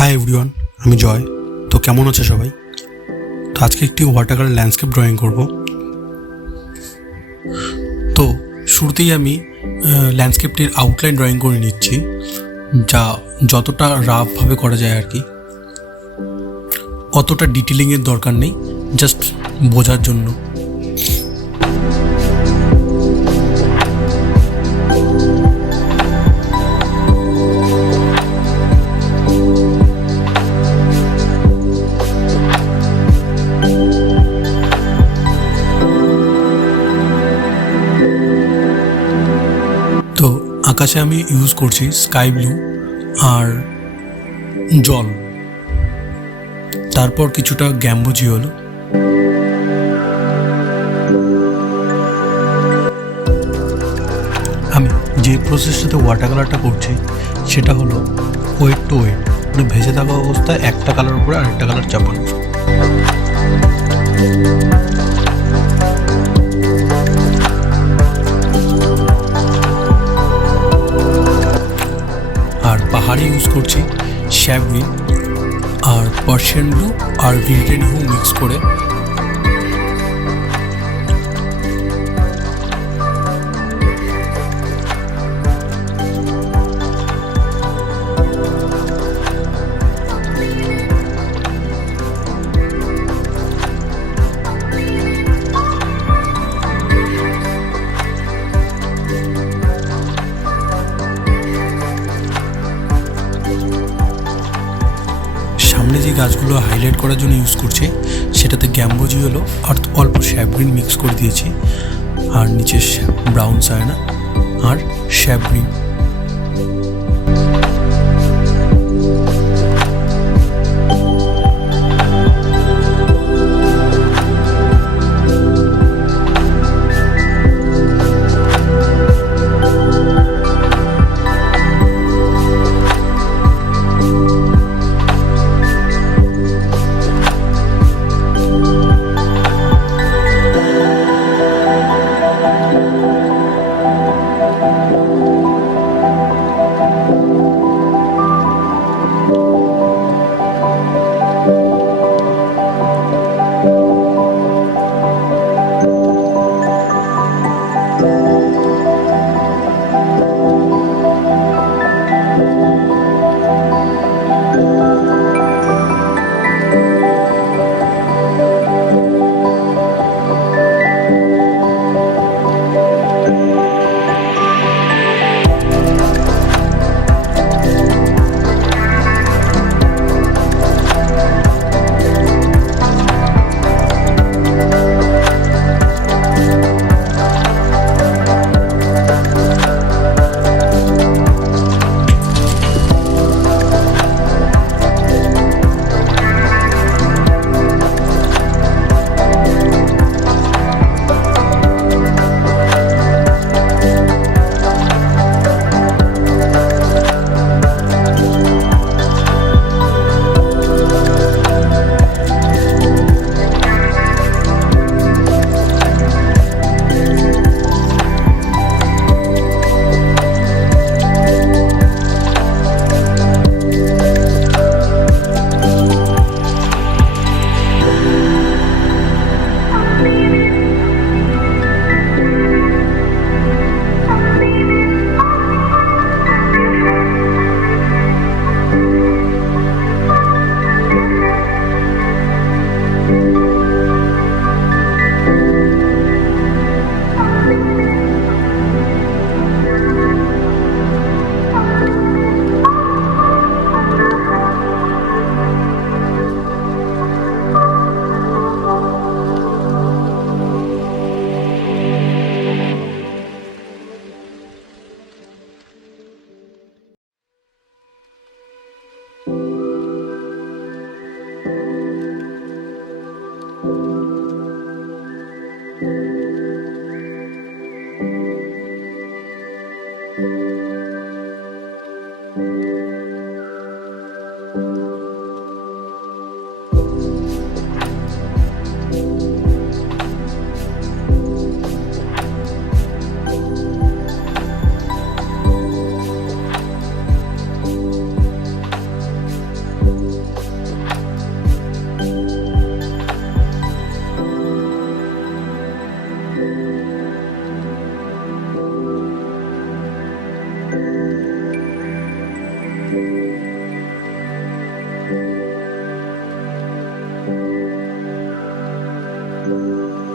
Hi everyone, আমি জয়। তো কেমন আছে সবাই? তো আজকে একটি ওয়াটারকালার ল্যান্ডস্কেপ ড্রয়িং করব। তো শুরুতেই আমি ল্যান্ডস্কেপটির আউটলাইন ড্রয়িং করে নিচ্ছি, যা যতটা রাফভাবে করা যায় আর কি। অতটা ডিটেলিংয়ের দরকার নেই, জাস্ট বোঝার জন্য। তো আকাশে আমি ইউজ করছি স্কাই ব্লু আর জল, তারপর কিছুটা গ্যাম্বোজি হলো। আমি যে প্রসেসটাতে ওয়াটার কালারটা করছি সেটা হলো ওয়েট টু ওয়েট, মানে ভেসে থাকা অবস্থায় একটা কালার উপরে আরেকটা কালার চাপানো। আর পাহাড়ে ইউজ করছি শ্যাপ গ্রিন আর পার্সিয়ান ব্লু আর ভিলটেন হিউ মিক্স করে। সামনে যে গাছগুলো হাইলাইট করার জন্য ইউজ করছি সেটাতে গ্যাম্বোজি হলো আর অল্প শ্যাপ গ্রিন মিক্স করে দিয়েছি, আর নিচে ব্রাউন সায়ানা আর শ্যাপ গ্রিন।